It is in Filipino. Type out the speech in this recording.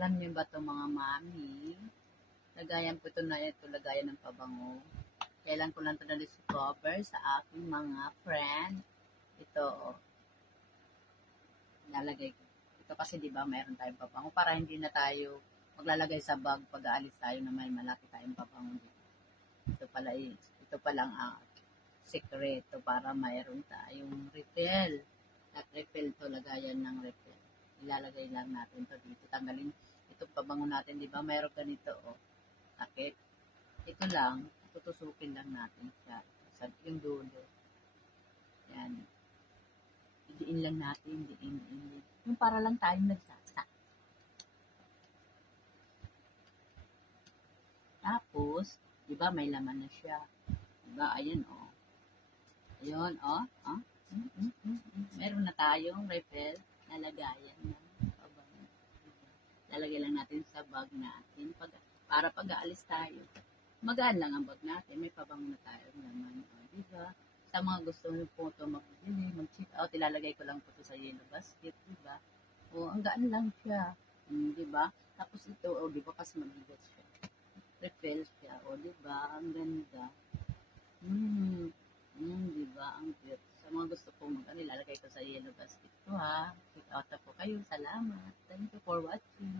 Alam niyo ba 'to mga mami? Lagayan ko ito na ito, lagayan ng pabango. Kailan ko lang ito na-discover sa aking mga friend. Ito, oh. Nalagay ko. Ito kasi di ba mayroon tayong pabango para hindi na tayo maglalagay sa bag pag aalis tayo na may malaki tayong pabango. Ito pala is, ito pala ang uh, sekreto para mayroon tayong refill. At refill to, lagayan ng refill. Ilalagay lang natin to dito. Tanggalin itong pabango natin, di ba? Mayroon ganito, oh. Takip. Ito lang, tutusukin lang natin siya. Sa yung dulo. Yan. Idiin lang natin, diin, diin. Yung para lang tayong nagsasa. Tapos, di ba may laman na siya. Di ba? Ayan, oh. Ayun, oh. oh. Mm, mm, mm, mm. Meron na tayong refill na lagayan ng? Lalagay lang natin sa bag natin pag, para pag aalis tayo. Magaan lang ang bag natin. May pabango na tayo naman. O, diba? Sa mga gusto nyo po ito magbili, mag-check out, ilalagay ko lang po ito sa yellow basket, diba? O, ang gaan lang siya. Hmm, diba? Tapos ito, o, diba? Kasi mabigat siya. Refill siya. O, diba? Ang ganda. Hmm, diba? Ang cute. Sa mga gusto mag ano, ilalagay ko sa yellow basket ko ha. Check out po kayo. Salamat. Thank you for watching.